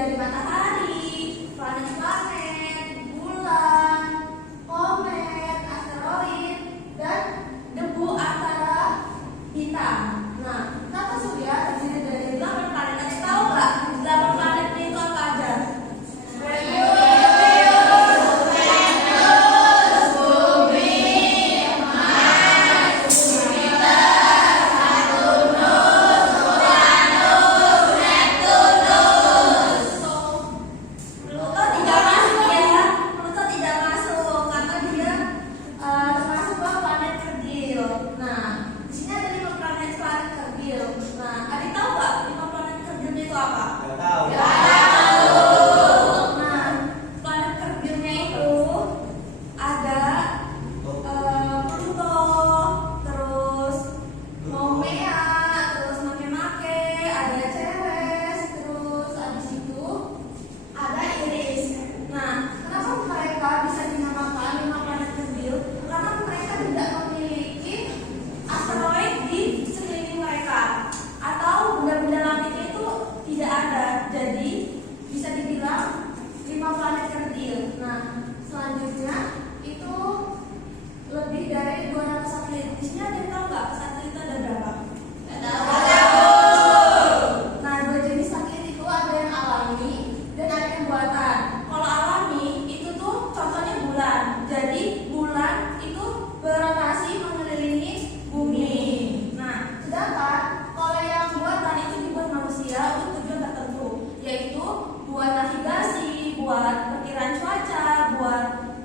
dari matahari, planet-planet, bulan, komet, asteroid, dan debu antara bintang. Nah, tata surya terdiri dari 8 planet. Ada tahu nggak 8 planetnya itu apa aja?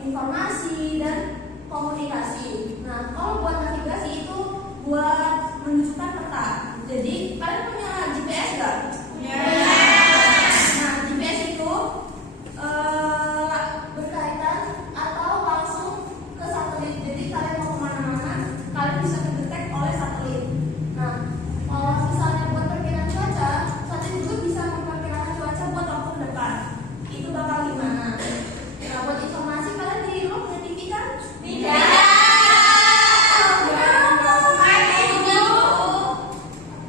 Informasi dan komunikasi. Nah, kalau buat navigasi itu buat menunjukkan peta. Jadi kalian punya GPS nggak? Nah, GPS itu berkaitan atau langsung ke satelit. Jadi kalian mau kemana-mana, kalian bisa terdetek oleh satelit. Nah, kalau misalnya buat perkiraan cuaca, satelit juga bisa memperkirakan cuaca buat waktu ke depan. Itu bakal gimana? Nah, buat informasi kalian di rumah punya TV kan? Tidak.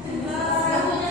Nggak punya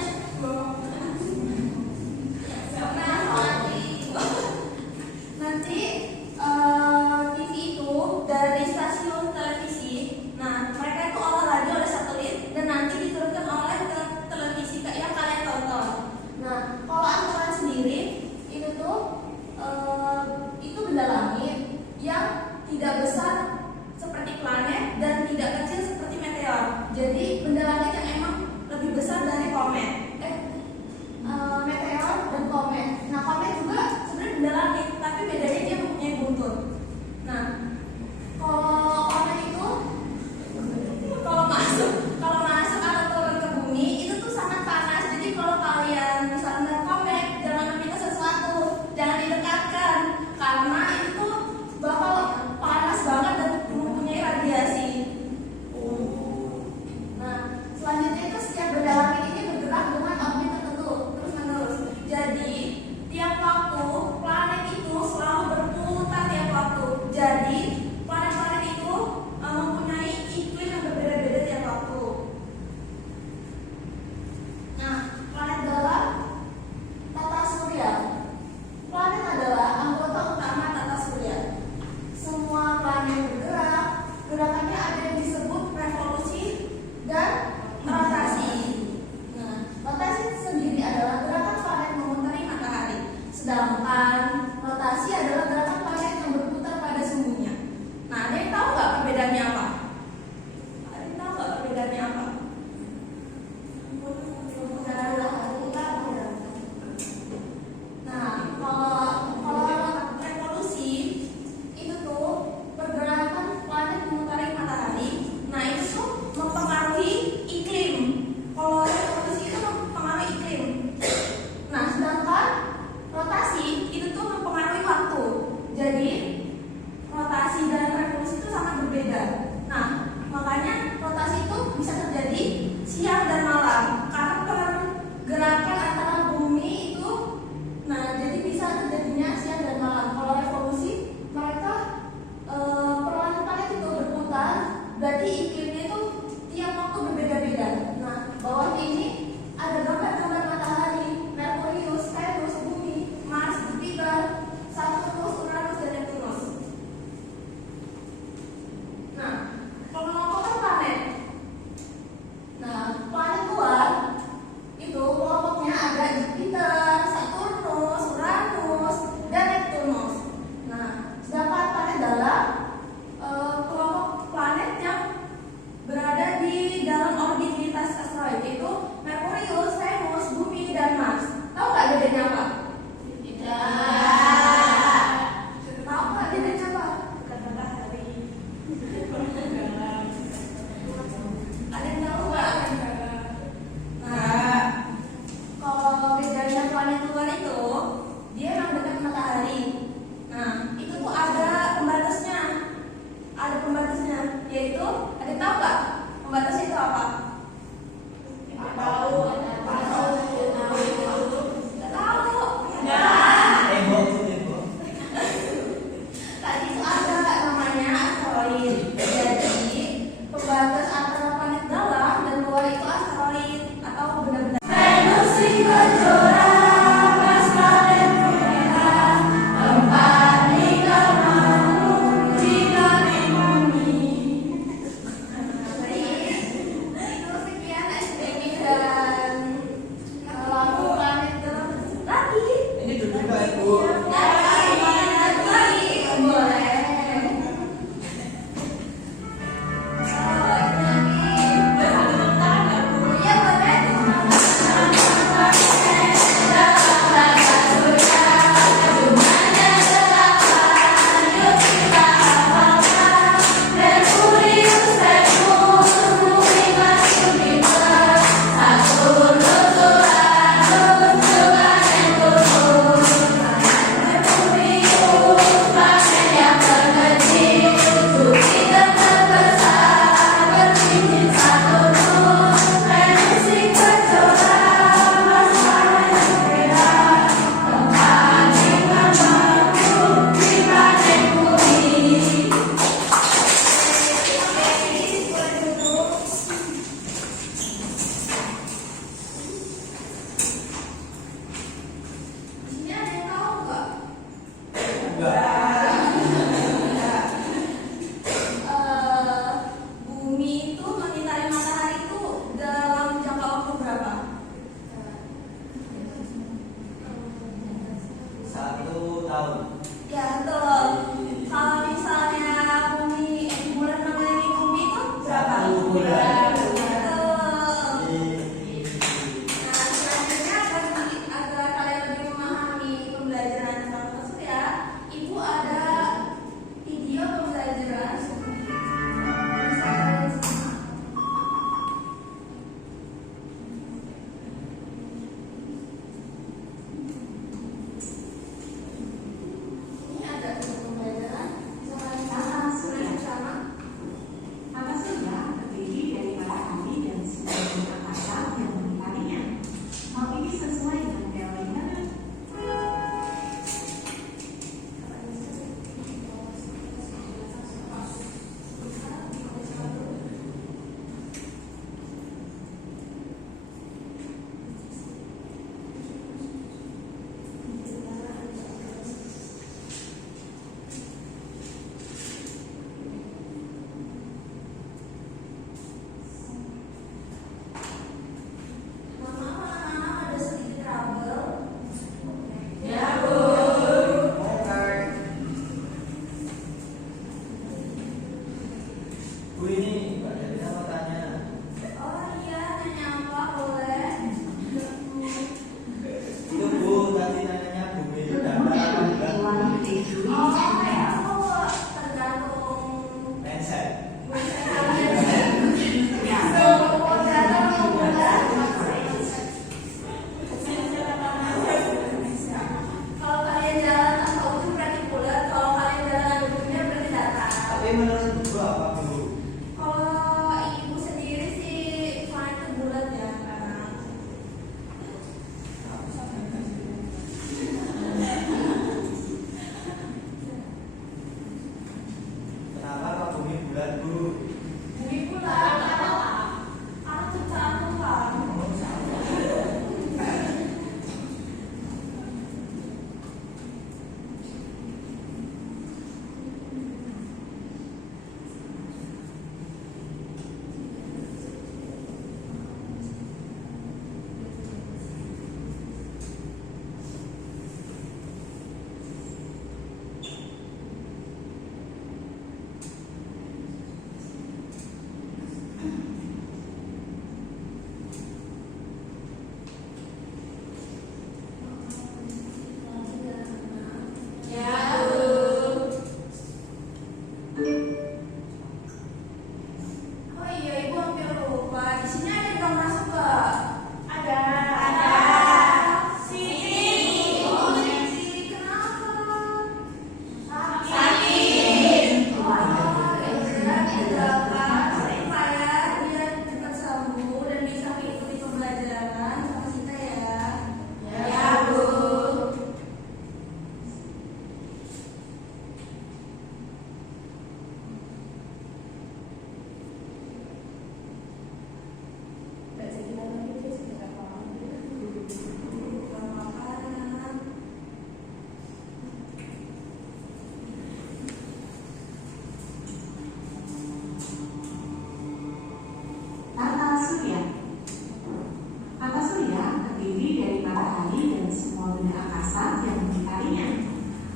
matahari dan semua benda angkasa yang mengitarinya.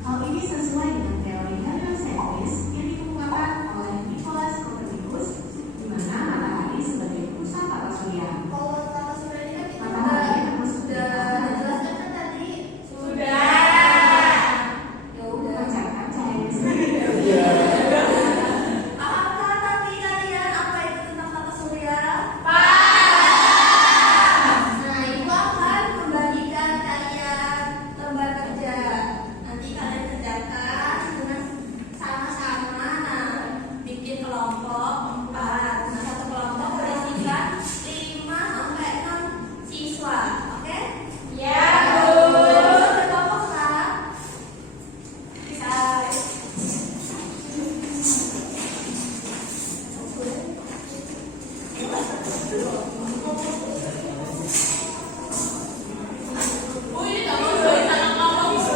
Hal ini sesuai dengan teori heliosentris yang dikemukakan oleh Nicolaus Copernicus, di mana matahari sebagai pusat tata surya. Kalau tata surya ini kan kita Matahari sudah jelaskan kan tadi? Sudah. Ya udah. Memancarkan cahaya sendiri. Apakah tapi kalian apa itu tentang tata surya? Nah, ibu akan membagikan kalian lembar kerja. Nanti kalian kerjakan dengan sama-sama. Nah, bikin kelompok 4. Nah, satu kelompok berisikan 5 sampai 6 siswa. Oke? Ya, Bisa berkelompok kan? Bisa. Bu, ini nggak mau dari sana ngomong, Bu.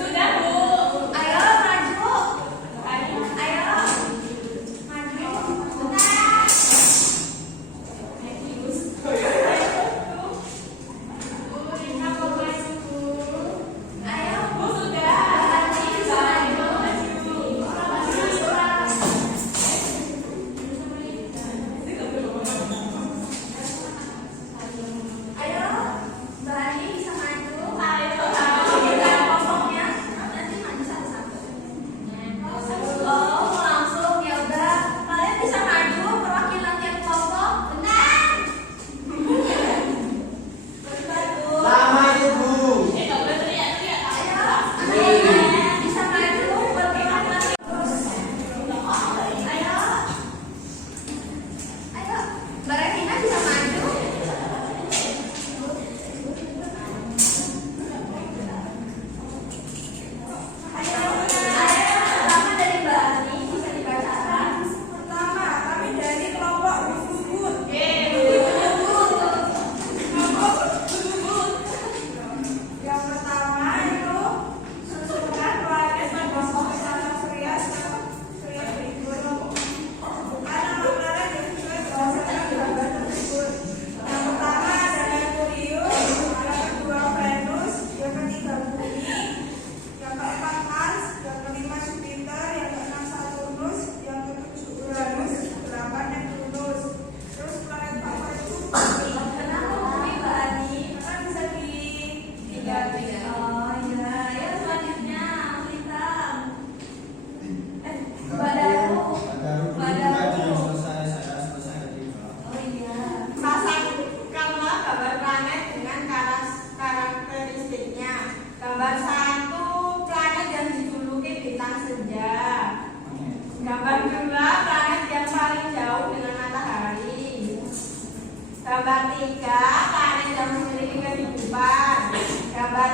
Sudah, Bu. Ayo maju. Ayo. Maju. Bentar. Ayo. Bu, sudah. Ayo. Mbak Ani bisa maju. Ayo. Kita kosongnya nanti maju satu-satu. Oh, mau langsung ya udah. Kalian bisa maju perwakilan tiap kelompok. Benar. Bentar, Bu. Lama itu, Bu. Nggak boleh teriak-teriak. Ayo, anak bisa maju perwakilan. Ayo. Ayo. Mbak Revina bisa maju. Ayo, pertama dari Mbak Ani bisa dibacakan. Pertama, kami dari kelompok Bubut. Yang pertama itu susunan planet tata surya surya berikut. Bukan nama planet yang sesuai berdasarkan gambar tersebut. Yang pertama ada Merkurius, yang kedua Venus, yang ketiga Bumi, yang keempat Mars, yang kelima Jupiter, yang keenam Saturnus, yang ketujuh Uranus, delapan Neptunus. Terus planet favoritku Bumi. Kenapa Bumi, Mbak Ani? Kan bisa di Tiga. Oh iya, ayo selanjutnya Lintang. Mbak Daru. Mbak Daru. Selesai ketika. Oh iya. Sasakanlah gambar planet dengan karakteristiknya. Gambar satu, planet yang dijuluki bintang senja. Gambar dua, planet yang paling jauh dengan matahari. Gambar tiga, planet yang memiliki kehidupan. Gambar